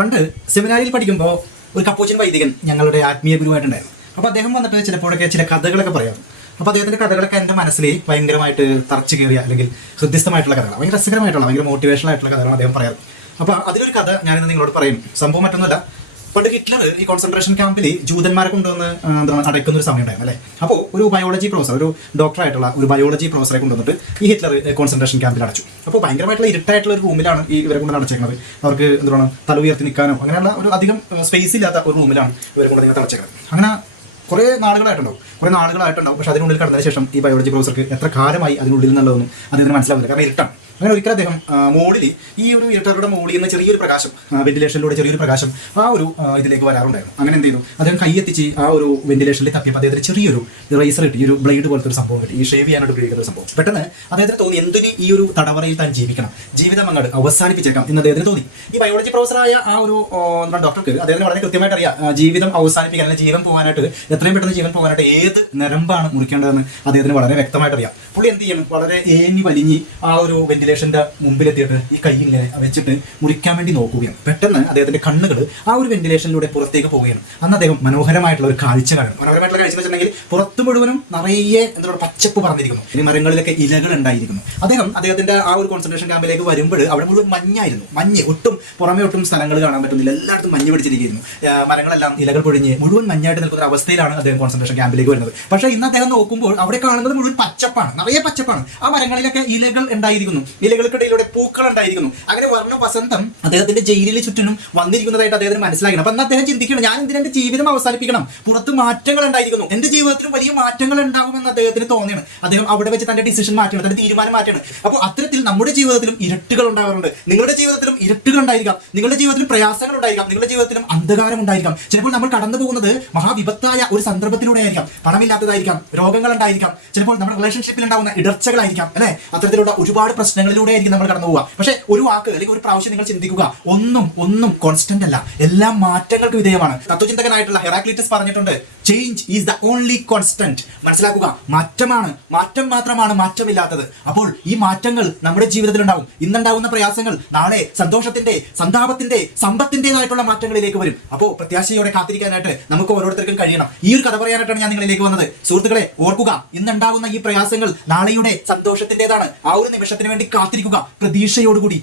പണ്ട് സെമിനാരിയിൽ പഠിക്കുമ്പോൾ ഒരു കപ്പോച്ചിൻ വൈദികൻ ഞങ്ങളുടെ ആത്മീയ ഗുരുവായിട്ടുണ്ടായിരുന്നു. അപ്പോൾ അദ്ദേഹം വന്നിട്ട് ചിലപ്പോഴൊക്കെ ചില കഥകളൊക്കെ പറയാം. അപ്പോൾ അദ്ദേഹത്തിന്റെ കഥകളൊക്കെ എൻ്റെ മനസ്സിൽ ഭയങ്കരമായിട്ട് തറച്ചു കയറിയ അല്ലെങ്കിൽ ഹൃദ്യസ്ഥമായിട്ടുള്ള കഥകൾ, ഭയങ്കര രസകരമായിട്ടുള്ള ഭയങ്കര മോട്ടിവേഷണൽ ആയിട്ടുള്ള കഥകളാണ് അദ്ദേഹം പറയാറ്. അപ്പോൾ അതിലൊരു കഥ ഞാനിന്ന് നിങ്ങളോട് പറയും. സംഭവം മറ്റൊന്നുമല്ല, പണ്ട് ഹിറ്റ്ലർ ഈ കോൺസെൻട്രേഷൻ ക്യാമ്പിൽ ജൂതന്മാരെ കൊണ്ടുവന്ന് അടയ്ക്കുന്ന ഒരു സമയം ഉണ്ടായിരുന്നു അല്ലേ. അപ്പോൾ ഒരു ബയോളജി പ്രൊഫസർ, ഒരു ഡോക്ടറായിട്ടുള്ള ഒരു ബയോളജി പ്രൊഫസറെ കൊണ്ടുവന്നിട്ട് ഈ ഹിറ്റ്ലർ കോൺസെൻട്രേഷൻ ക്യാമ്പിൽ അടച്ചു. അപ്പോൾ ഭയങ്കരമായിട്ടുള്ള ഇരുട്ടായിട്ടുള്ള ഒരു റൂമിലാണ് ഈ ഇവരെ കൊണ്ട് അടച്ചേക്കുന്നത്. അവർക്ക് എന്താണ് തല ഉയർത്തി നിൽക്കാനോ അങ്ങനെയുള്ള ഒരു അധികം സ്പേസ് ഇല്ലാത്ത ഒരു റൂമിലാണ് ഇവരെ കൊണ്ട് നിങ്ങൾ അടച്ചേക്കുന്നത്. അങ്ങനെ കുറേ നാളുകളായിട്ടുണ്ടാവും. പക്ഷേ അതിനുള്ളിൽ കടന്നതിന് ശേഷം ഈ ബയോളജി പ്രൊഫസർക്ക് എത്ര കാലമായി അതിനുള്ളിൽ എന്നുള്ളതൊന്നും അദ്ദേഹത്തിന് മനസ്സിലാവില്ല. കാരണം ഇരുട്ടാണ്. അങ്ങനെ ഒരിക്കലും അദ്ദേഹം മോളിൽ ഈ ഒരു ഇരുട്ടറുടെ മോളിൽ നിന്ന് ചെറിയൊരു പ്രകാശം, വെന്റിലേഷനിലൂടെ ചെറിയൊരു പ്രകാശം ആ ഒരു ഇതിലേക്ക് വരാറുണ്ടായിരുന്നു. അങ്ങനെ എന്ത് ചെയ്യുന്നു, അദ്ദേഹം കൈയെത്തിച്ച് ആ ഒരു വെന്റിലേഷനിൽ തപ്പിയപ്പോൾ അദ്ദേഹത്തിന് ചെറിയൊരു റേസർ കിട്ടി, ഒരു ബ്ലേഡ് പോലത്തെ ഒരു സംഭവം കിട്ടി, ഈ ഷേവ് ചെയ്യാനായിട്ട് ഉപയോഗിക്കുന്ന ഒരു സംഭവം. പെട്ടെന്ന് അദ്ദേഹത്തിന് തോന്നി, എന്തിന് ഈ ഒരു തടവറയിൽ താൻ ജീവിക്കണം, ജീവിതം അങ്ങോട്ട് അവസാനിപ്പിച്ചേക്കാം എന്ന് അദ്ദേഹത്തിന് തോന്നി. ഈ ബയോളജി പ്രൊഫസറായ ആ ഒരു ഡോക്ടർക്ക് അദ്ദേഹത്തിന് വളരെ കൃത്യമായിട്ട് അറിയാം, ജീവിതം അവസാനിപ്പിക്കാൻ അല്ലെങ്കിൽ ജീവൻ പോകാനായിട്ട്, എത്രയും പെട്ടെന്ന് ജീവൻ പോകാനായിട്ട് ഏത് നരമ്പാണ് മുറിക്കേണ്ടതെന്ന് അദ്ദേഹത്തിന് വളരെ വ്യക്തമായിട്ട് അറിയാം. പുള്ളി എന്ത് ചെയ്യണം, വളരെ ഏങ്ങി വലിഞ്ഞ് ആ ഒരു വെന്റിലേഷന്റെ മുമ്പിലെത്തിയിട്ട് ഈ കൈ ഇങ്ങനെ വെച്ചിട്ട് മുറിക്കാൻ വേണ്ടി നോക്കുകയാണ്. പെട്ടെന്ന് അദ്ദേഹത്തിന്റെ കണ്ണുകൾ ആ ഒരു വെന്റിലേഷനിലൂടെ പുറത്തേക്ക് പോവുകയാണ്. അന്ന് അദ്ദേഹം മനോഹരമായിട്ടുള്ള ഒരു കാഴ്ച കാണും. മനോഹരമായിട്ടുള്ള കാഴ്ച വെച്ചിട്ടുണ്ടെങ്കിൽ പുറത്ത് മുഴുവനും നിറയെ എന്താ പച്ചപ്പ് പറഞ്ഞിരിക്കുന്നു, ഈ മരങ്ങളിലൊക്കെ ഇലകൾ ഉണ്ടായിരിക്കുന്നു. അദ്ദേഹത്തിന്റെ ആ ഒരു കോൺസെൻട്രേഷൻ ക്യാമ്പിലേക്ക് വരുമ്പോൾ അവിടെ മുഴുവൻ മഞ്ഞായിരുന്നു. മഞ്ഞ് ഒട്ടും പുറമെ ഒട്ടും സ്ഥലങ്ങൾ കാണാൻ പറ്റുന്നില്ല, എല്ലായിടത്തും മഞ്ഞ് പിടിച്ചിരിക്കുന്നു. മരങ്ങളെല്ലാം ഇലകൾ പൊഴിഞ്ഞ് മുഴുവൻ മഞ്ഞായിട്ട് നിൽക്കുന്ന അവസ്ഥയിലാണ് അദ്ദേഹം കോൺസെൻട്രേഷൻ ക്യാമ്പിലേക്ക് വരുന്നത്. പക്ഷേ ഇന്ന് അദ്ദേഹം നോക്കുമ്പോൾ അവിടെ കാണുന്നത് മുഴുവൻ പച്ചപ്പാണ്, നിറയെ പച്ചപ്പാണ്. ആ മരങ്ങളിലൊക്കെ ഇലകൾ ഉണ്ടായിരിക്കുന്നു, ഇലകൾക്കിടയിലൂടെ പൂക്കൾ ഉണ്ടായിരിക്കുന്നു. അങ്ങനെ വർണ്ണ വസന്തം അദ്ദേഹത്തിന്റെ ജയിലിന് ചുറ്റിനും വന്നിരിക്കുന്നതായിട്ട് അദ്ദേഹത്തിന് മനസ്സിലാക്കണം. അപ്പൊ അന്ന് അദ്ദേഹം ചിന്തിക്കണം, ഞാൻ എന്തിനാ എന്റെ ജീവിതം അവസാനിപ്പിക്കണം, പുറത്ത് മാറ്റങ്ങൾ ഉണ്ടായിരിക്കുന്നു, എന്റെ ജീവിതത്തിലും വലിയ മാറ്റങ്ങൾ ഉണ്ടാകുമെന്ന് അദ്ദേഹത്തിന് തോന്നിയാണ്. അദ്ദേഹം അവിടെ വെച്ച് തന്റെ ഡിസിഷൻ മാറ്റണം, തന്റെ തീരുമാനം മാറ്റണം. അപ്പോൾ അത്തരത്തിൽ നമ്മുടെ ജീവിതത്തിലും ഇരുട്ടുകൾ ഉണ്ടാകാറുണ്ട്. നിങ്ങളുടെ ജീവിതത്തിലും ഇരുട്ടുകൾ ഉണ്ടായിരിക്കാം, നിങ്ങളുടെ ജീവിതത്തിലും പ്രയാസങ്ങൾ ഉണ്ടായിരിക്കാം, നിങ്ങളുടെ ജീവിതത്തിലും അന്ധകാരം ഉണ്ടായിരിക്കാം. ചിലപ്പോൾ നമ്മൾ കടന്നു പോകുന്നത് മഹാവിപത്തായ ഒരു സന്ദർഭത്തിലൂടെ ആയിരിക്കാം. പണമില്ലാത്തതായിരിക്കാം, രോഗങ്ങൾ ഉണ്ടായിരിക്കാം, ചിലപ്പോൾ നമ്മുടെ റിലേഷൻഷിപ്പിൽ ഉണ്ടാകുന്ന ഇടർച്ചകളായിരിക്കാം അല്ലെ. അത്തരത്തിലുള്ള ഒരുപാട് പ്രശ്നങ്ങളിലൂടെ ആയിരിക്കും നമ്മൾ കടന്നു പോവുക. പക്ഷേ ഒരു വാക്ക് അല്ലെങ്കിൽ ഒരു പ്രാവശ്യം നിങ്ങൾ ചിന്തിക്കുക, ഒന്നും കോൺസ്റ്റന്റ് അല്ല, എല്ലാം മാറ്റങ്ങൾക്ക് വിധേയമാണ്. തത്വചിന്തകനായിട്ടുള്ള ഹെറാക്ലിറ്റസ് പറഞ്ഞിട്ടുണ്ട്, change is the only constant. മനസ്സിലാക്കുക, മാറ്റം മാത്രമാണ് മാറ്റമില്ലാത്തത്. അപ്പോൾ ഈ മാറ്റങ്ങൾ നമ്മുടെ ജീവിതത്തിൽ ഉണ്ടാവും. ഇന്നുണ്ടാവുന്ന പ്രയാസങ്ങൾ നാളെ സന്തോഷത്തിന്റെ, സന്താപത്തിന്റെ, സമ്പത്തിന്റേതായിട്ടുള്ള മാറ്റങ്ങളിലേക്ക് വരും. അപ്പോൾ പ്രത്യാശയോടെ കാത്തിരിക്കാനായിട്ട് നമുക്ക് ഓരോരുത്തർക്കും കഴിയണം. ഈ ഒരു കഥ പറയാനായിട്ടാണ് ഞാൻ നിങ്ങളിലേക്ക് വന്നത്. സുഹൃത്തുക്കളെ, ഓർക്കുക, ഇന്നുണ്ടാകുന്ന ഈ പ്രയാസങ്ങൾ നാളെയുടെ സന്തോഷത്തിന്റേതാണ്. ആ ഒരു നിമിഷത്തിന് വേണ്ടി കാത്തിരിക്കുക പ്രതീക്ഷയോടുകൂടി.